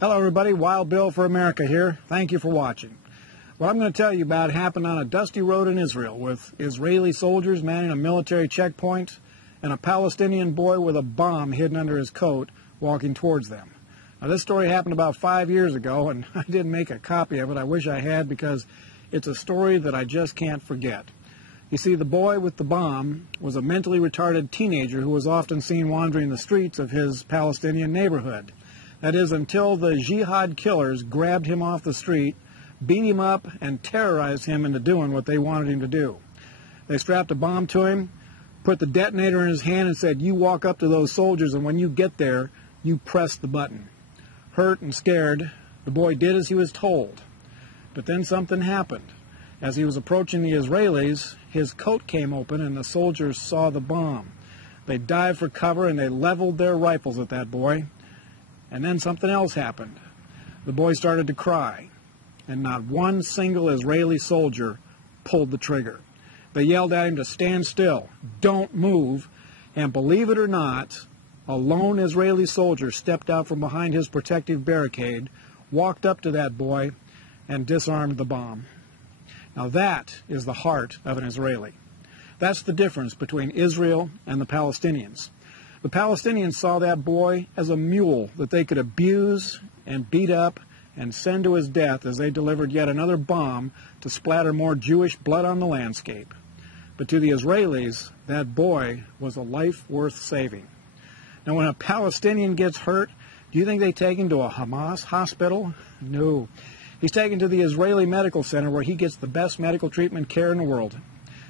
Hello everybody, Wild Bill for America here. Thank you for watching. What I'm going to tell you about happened on a dusty road in Israel with Israeli soldiers manning a military checkpoint and a Palestinian boy with a bomb hidden under his coat walking towards them. Now this story happened about 5 years ago and I didn't make a copy of it. I wish I had because it's a story that I just can't forget. You see, the boy with the bomb was a mentally retarded teenager who was often seen wandering the streets of his Palestinian neighborhood. That is, until the jihad killers grabbed him off the street, beat him up, and terrorized him into doing what they wanted him to do. They strapped a bomb to him, put the detonator in his hand, and said, "You walk up to those soldiers, and when you get there, you press the button." Hurt and scared, the boy did as he was told. But then something happened. As he was approaching the Israelis, his coat came open, and the soldiers saw the bomb. They dived for cover, and they leveled their rifles at that boy. And then something else happened. The boy started to cry, and not one single Israeli soldier pulled the trigger. They yelled at him to stand still, don't move, and believe it or not, a lone Israeli soldier stepped out from behind his protective barricade, walked up to that boy, and disarmed the bomb. Now that is the heart of an Israeli. That's the difference between Israel and the Palestinians. The Palestinians saw that boy as a mule that they could abuse and beat up and send to his death as they delivered yet another bomb to splatter more Jewish blood on the landscape. But to the Israelis, that boy was a life worth saving. Now, when a Palestinian gets hurt, do you think they take him to a Hamas hospital? No. He's taken to the Israeli Medical Center where he gets the best medical treatment care in the world.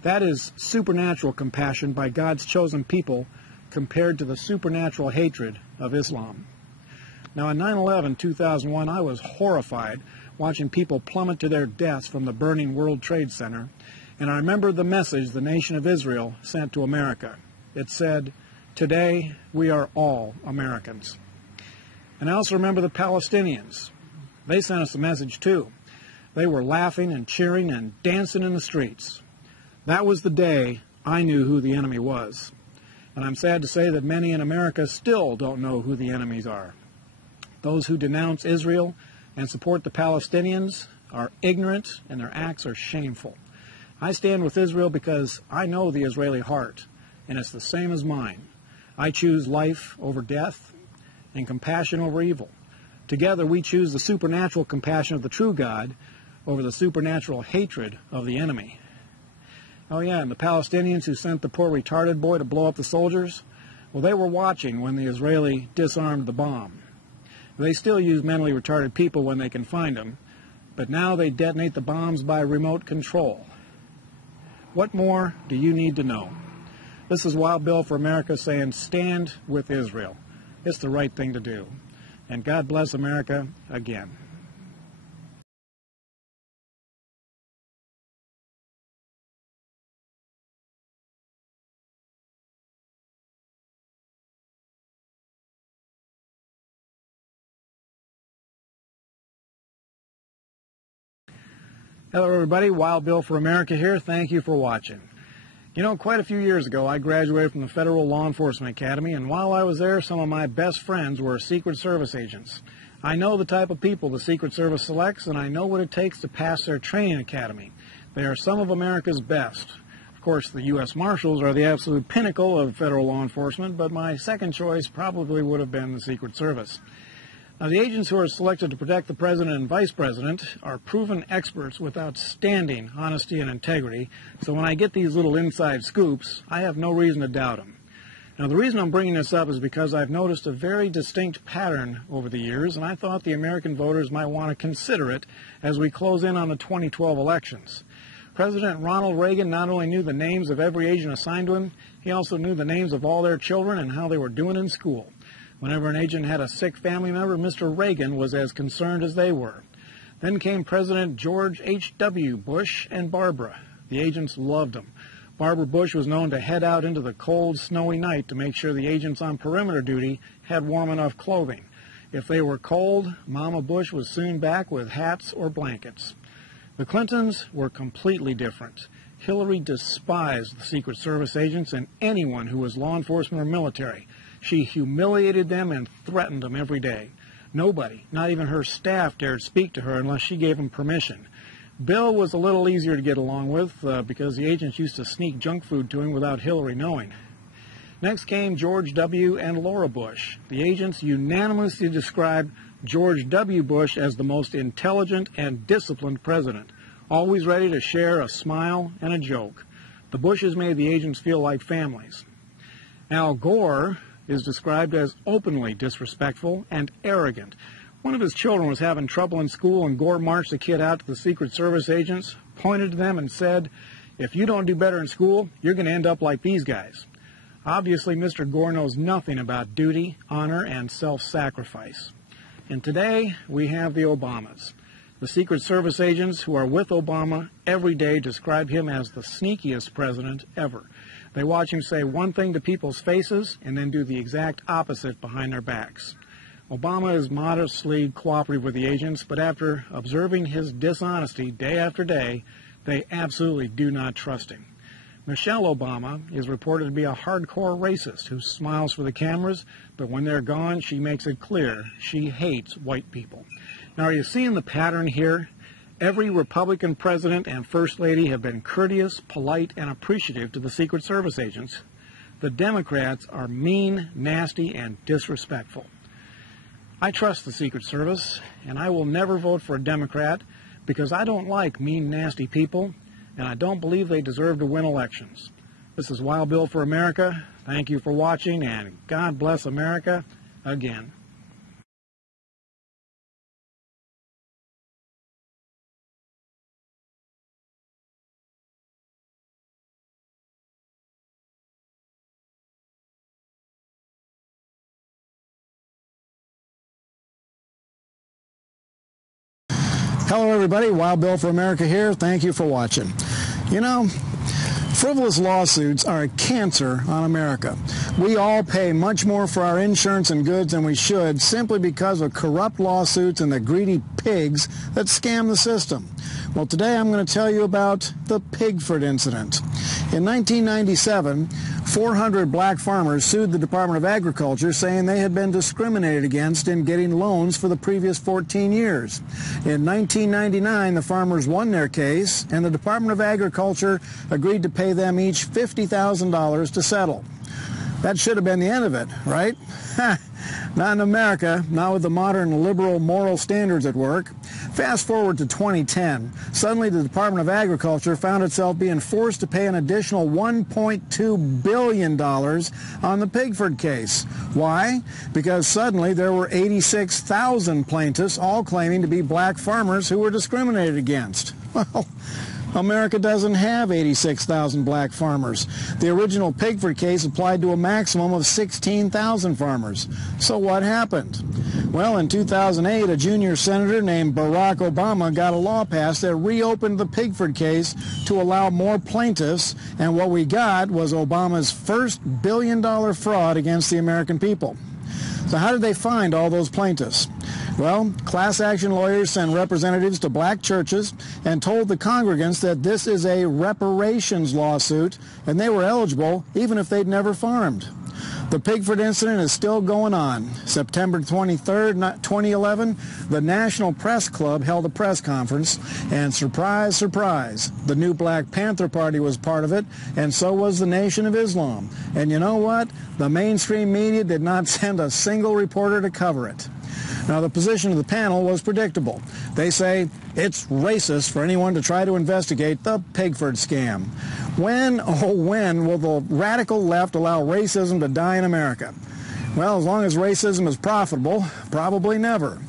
That is supernatural compassion by God's chosen people compared to the supernatural hatred of Islam. Now, on 9/11/2001, I was horrified watching people plummet to their deaths from the burning World Trade Center, and I remember the message the nation of Israel sent to America. It said, "Today we are all Americans." And I also remember the Palestinians. They sent us a message too. They were laughing and cheering and dancing in the streets. That was the day I knew who the enemy was. And I'm sad to say that many in America still don't know who the enemies are. Those who denounce Israel and support the Palestinians are ignorant and their acts are shameful. I stand with Israel because I know the Israeli heart, and it's the same as mine. I choose life over death and compassion over evil. Together we choose the supernatural compassion of the true God over the supernatural hatred of the enemy. Oh yeah, and the Palestinians who sent the poor retarded boy to blow up the soldiers, well, they were watching when the Israeli disarmed the bomb. They still use mentally retarded people when they can find them, but now they detonate the bombs by remote control. What more do you need to know? This is Wild Bill for America saying stand with Israel. It's the right thing to do. And God bless America again. Hello everybody, Wild Bill for America here. Thank you for watching. You know, quite a few years ago I graduated from the Federal Law Enforcement Academy, and while I was there, some of my best friends were Secret Service agents. I know the type of people the Secret Service selects, and I know what it takes to pass their training academy. They are some of America's best. Of course, the U.S. Marshals are the absolute pinnacle of federal law enforcement, but my second choice probably would have been the Secret Service. Now, the agents who are selected to protect the President and Vice President are proven experts with outstanding honesty and integrity, so when I get these little inside scoops, I have no reason to doubt them. Now, the reason I'm bringing this up is because I've noticed a very distinct pattern over the years, and I thought the American voters might want to consider it as we close in on the 2012 elections. President Ronald Reagan not only knew the names of every agent assigned to him, he also knew the names of all their children and how they were doing in school. Whenever an agent had a sick family member, Mr. Reagan was as concerned as they were. Then came President George H.W. Bush and Barbara. The agents loved him. Barbara Bush was known to head out into the cold, snowy night to make sure the agents on perimeter duty had warm enough clothing. If they were cold, Mama Bush was soon back with hats or blankets. The Clintons were completely different. Hillary despised the Secret Service agents and anyone who was law enforcement or military. She humiliated them and threatened them every day. Nobody, not even her staff, dared speak to her unless she gave them permission. Bill was a little easier to get along with because the agents used to sneak junk food to him without Hillary knowing. Next came George W. and Laura Bush. The agents unanimously described George W. Bush as the most intelligent and disciplined president, always ready to share a smile and a joke. The Bushes made the agents feel like families. Al Gore is described as openly disrespectful and arrogant. One of his children was having trouble in school, and Gore marched the kid out to the Secret Service agents, pointed to them, and said, "If you don't do better in school, you're going to end up like these guys." Obviously, Mr. Gore knows nothing about duty, honor, and self-sacrifice. And today, we have the Obamas. The Secret Service agents who are with Obama every day describe him as the sneakiest president ever. They watch him say one thing to people's faces and then do the exact opposite behind their backs. Obama is modestly cooperative with the agents, but after observing his dishonesty day after day, they absolutely do not trust him. Michelle Obama is reported to be a hardcore racist who smiles for the cameras, but when they're gone, she makes it clear she hates white people. Now, are you seeing the pattern here? Every Republican president and First Lady have been courteous, polite, and appreciative to the Secret Service agents. The Democrats are mean, nasty, and disrespectful. I trust the Secret Service, and I will never vote for a Democrat because I don't like mean, nasty people, and I don't believe they deserve to win elections. This is Wild Bill for America. Thank you for watching, and God bless America again. Hello everybody, Wild Bill for America here. Thank you for watching. You know, frivolous lawsuits are a cancer on America. We all pay much more for our insurance and goods than we should simply because of corrupt lawsuits and the greedy pigs that scam the system. Well, today I'm going to tell you about the Pigford incident. In 1997, 400 black farmers sued the Department of Agriculture saying they had been discriminated against in getting loans for the previous 14 years. In 1999, the farmers won their case, and the Department of Agriculture agreed to pay them each $50,000 to settle. That should have been the end of it, right? Not in America, not with the modern liberal moral standards at work. Fast forward to 2010. Suddenly the Department of Agriculture found itself being forced to pay an additional $1.2 billion on the Pigford case. Why? Because suddenly there were 86,000 plaintiffs, all claiming to be black farmers who were discriminated against. Well, America doesn't have 86,000 black farmers. The original Pigford case applied to a maximum of 16,000 farmers. So what happened? Well, in 2008, a junior senator named Barack Obama got a law passed that reopened the Pigford case to allow more plaintiffs, and what we got was Obama's first billion-dollar fraud against the American people. So how did they find all those plaintiffs? Well, class action lawyers sent representatives to black churches and told the congregants that this is a reparations lawsuit and they were eligible even if they'd never farmed. The Pigford incident is still going on. September 23rd, 2011, the National Press Club held a press conference, and surprise, surprise, the new Black Panther Party was part of it, and so was the Nation of Islam. And you know what? The mainstream media did not send a single reporter to cover it. Now, the position of the panel was predictable. They say it's racist for anyone to try to investigate the Pigford scam. When, oh when, will the radical left allow racism to die in America? Well, as long as racism is profitable, probably never.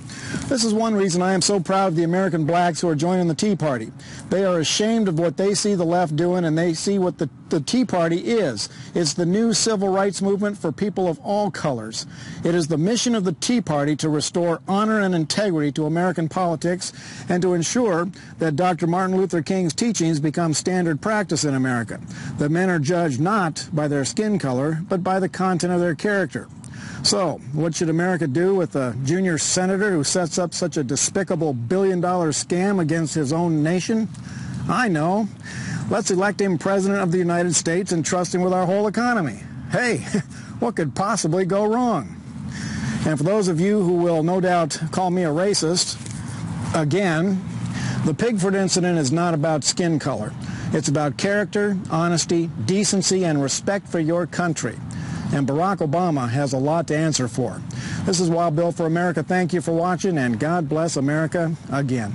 This is one reason I am so proud of the American blacks who are joining the Tea Party. They are ashamed of what they see the left doing, and they see what the Tea Party is. It's the new civil rights movement for people of all colors. It is the mission of the Tea Party to restore honor and integrity to American politics and to ensure that Dr. Martin Luther King's teachings become standard practice in America. That men are judged not by their skin color, but by the content of their character. So, what should America do with a junior senator who sets up such a despicable billion-dollar scam against his own nation? I know. Let's elect him President of the United States and trust him with our whole economy. Hey, what could possibly go wrong? And for those of you who will no doubt call me a racist, again, the Pigford incident is not about skin color. It's about character, honesty, decency, and respect for your country. And Barack Obama has a lot to answer for. This is Wild Bill for America. Thank you for watching, and God bless America again.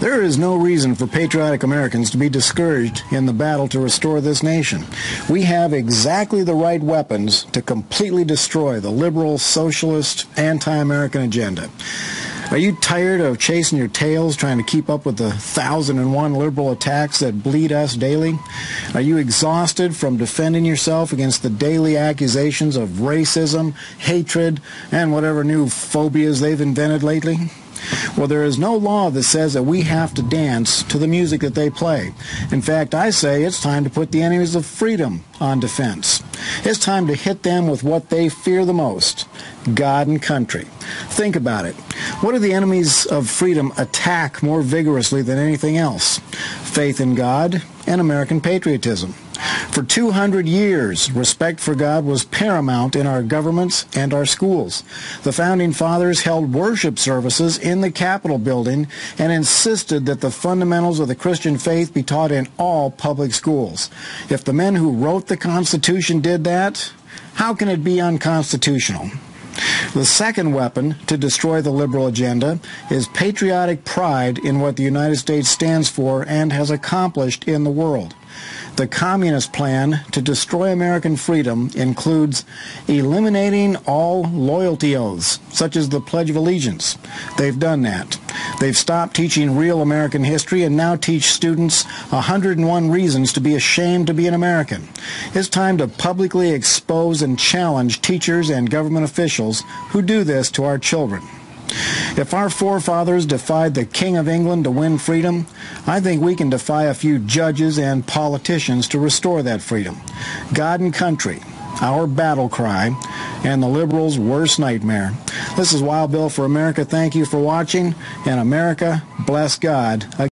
There is no reason for patriotic Americans to be discouraged in the battle to restore this nation. We have exactly the right weapons to completely destroy the liberal, socialist, anti-American agenda. Are you tired of chasing your tails trying to keep up with the 1,001 liberal attacks that bleed us daily? Are you exhausted from defending yourself against the daily accusations of racism, hatred, and whatever new phobias they've invented lately? Well, there is no law that says that we have to dance to the music that they play. In fact, I say it's time to put the enemies of freedom on defense. It's time to hit them with what they fear the most, God and country. Think about it. What do the enemies of freedom attack more vigorously than anything else? Faith in God and American patriotism. For 200 years, respect for God was paramount in our governments and our schools. The Founding Fathers held worship services in the Capitol building and insisted that the fundamentals of the Christian faith be taught in all public schools. If the men who wrote the Constitution did that, how can it be unconstitutional? The second weapon to destroy the liberal agenda is patriotic pride in what the United States stands for and has accomplished in the world. The communist plan to destroy American freedom includes eliminating all loyalty oaths, such as the Pledge of Allegiance. They've done that. They've stopped teaching real American history and now teach students 101 reasons to be ashamed to be an American. It's time to publicly expose and challenge teachers and government officials who do this to our children. If our forefathers defied the King of England to win freedom, I think we can defy a few judges and politicians to restore that freedom. God and country, our battle cry, and the liberals' worst nightmare. This is Wild Bill for America. Thank you for watching, and America, bless God.